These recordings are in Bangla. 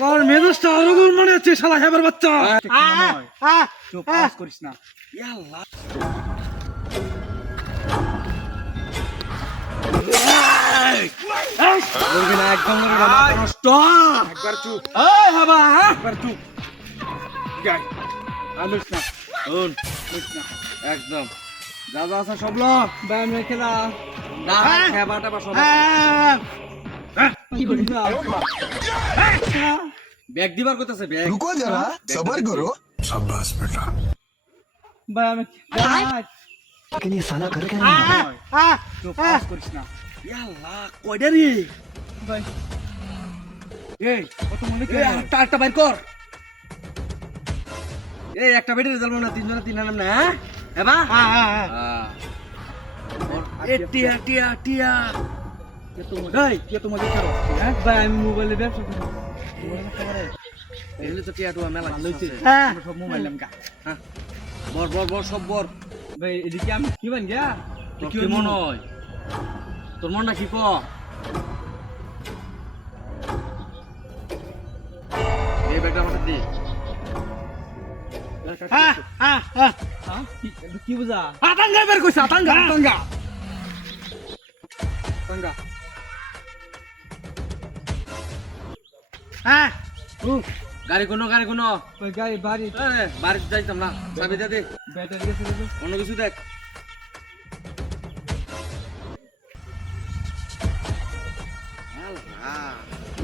আমার মেজাজটা আরো গোল মনে হচ্ছে শালা হেবার বাচ্চা। চুপ আওয়াজ করিস না। ইয়াল্লাহ বলবি না একদম বলবি না, মাথা নষ্ট। একবার চুপ, এই হাবা, একবার চুপ। গাই আলুস না, শোন, আলুস না। একদম যা যা আছে সব ল। ব্যায়াম রেখে দা। না খেবা টেবা সব কি করিস না? ব্যাগ দিবার কইতাছে ব্যাগ। रुको जरा सबर करो शाबाश बेटा ব্যায়াম लेकिन ये साला कर क्या চুপ, আওয়াজ করিস না। ইয়াল্লাহ কয়টা রে? ভাই এই কত মনে এই আটটা বাইর কর। এই একটা বেডে রেজাল্ট না, তিনজনে তিন নাম না, হ্যাঁ এবা এ টিয়া টিয়া টিয়া কে তোমাকে ছাড়ো? হ্যাঁ ভাই আমি মোবাইলে ব্যবসা করি। এগুলো তো টিয়া টুয়া মেলা ভালো হইছে। আছে। আমরা সব মোবাইল নাম গা। হ্যাঁ বর বর বর সব বর। ভাই এদিকে আমি কি বান গিয়া? তোর কি মনে হয়? তোর মনটা কি ক? এই ব্যাগটা আমাকে দে। কি বুঝা? আতাঙ্গা বের কইছ, আতাঙ্গা আতাঙ্গা। গঙ্গা গাড়ি কোনো গাড়ি কোনো ওই গাড়ি বাড়ি বাড়িতে যাইতাম না, চাবি দে দে, ব্যাটারি গেছে রে। অন্য কিছু দেখ।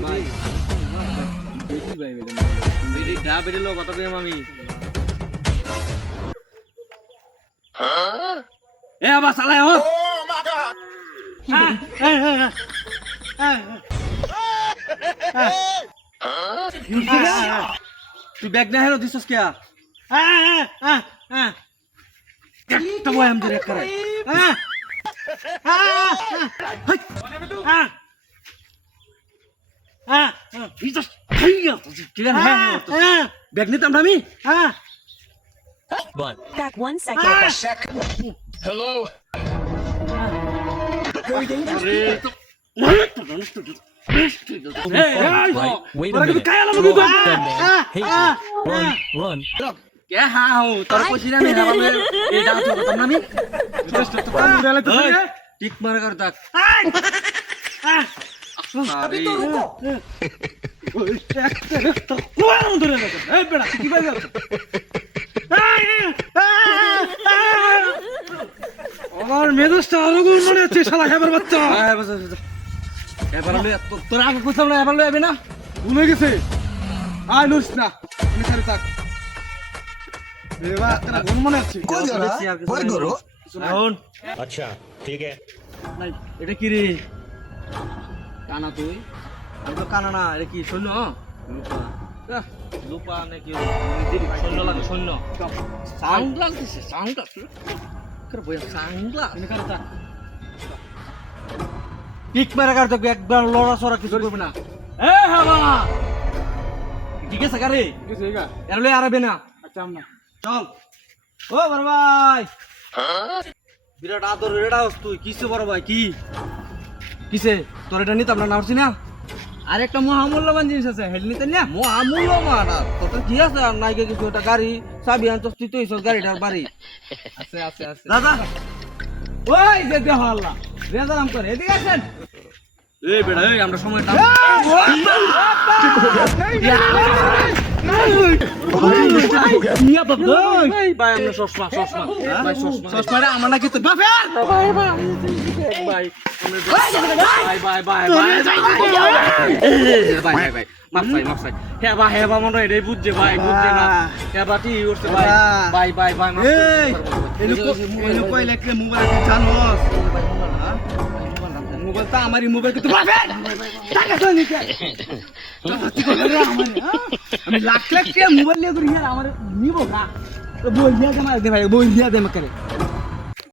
ভাই দেখি ভাই বলে বেরি ডা বেরি লো কত পেম আমি। এ আবার চালাই হোক। তুই ব্যাগ না হেরো দিছস কিয়া? একটা বয় আমাদের এক করে। ব্যাগ নিতাম না আমি। Back 1 second. हेलो কে হাও তোর কইছি না আমি হাবালে এই দাও তো করতাম না আমি। টিক মারা কর তাক। अभी तो रुको। আমার মেজাজটা আরো গোল মনে হচ্ছে শালা হেবার বাচ্চা। এবার তোর আগে কইতাম না, এবার লইবি না। ভুলে গেছে। আয় লুস না, আমি খালি থাক। এবার তোরা গোল মনে হচ্ছে। रुको जरा सबर करो এখন अच्छा ठीक है এটা কি রে? কানা তুই? আমি তো কানা না, এটা কি সৈন্য? লুপা লুপা নাকি সৈন্য লাগে? সৈন্য সাউন্ড লাগতেছে, সাউন্ড করে বই সাউন্ড আমি খালি থাক। টিক মারা কর তো, একবার লড়া সরা কিছু করবে না। এ হাবা ঠিক আছে গারে গেছে এগা। এর লই আরবে না। আচ্ছা আমরা চল ও বড় ভাই। বিরাট আদর রেডা হস তুই। কিসে বড় ভাই? কি কিসে? তোর এটা নিতাম না, নাওছি না। আর একটা মহামূল্যবান জিনিস আছে, হেড নিতে না? মূল্যমান তোর কি আছে? আর নাই কিছু, একটা গাড়ি চাবি আনছস তুই, তো এইসব গাড়িটার বাড়ি আছে আছে আছে। দাদা। ওই যে দেহ আল্লাহ রেজারাম করে এদিকে আসেন। এই বেড়া এই আমরা সময় নিয়া বাবা এই ভাই আমরা চশমা চশমা ভাই চশমা চশমাটা আমার নাকি তো বাপে ভাই ভাই ভাই ভাই ভাই ভাই ভাই ভাই মাফ চাই হেবা মনে এটাই বুঝছে ভাই, বুঝছে না হেবা ঠিক করছে ভাই ভাই ভাই ভাই মাফ এই এলো কইলে কে মোবাইল জানোস? মোবাইল তো আমারই মোবাইল কিন্তু বাপে টাকা তো নিতে কি করে রে আমার? আমি লাখ লাখ টাকা মোবাইল নিয়ে ঘুরি আর আমার নিবো না তো বল দিয়া দে মার দে ভাই, বল দিয়া দে মকরে।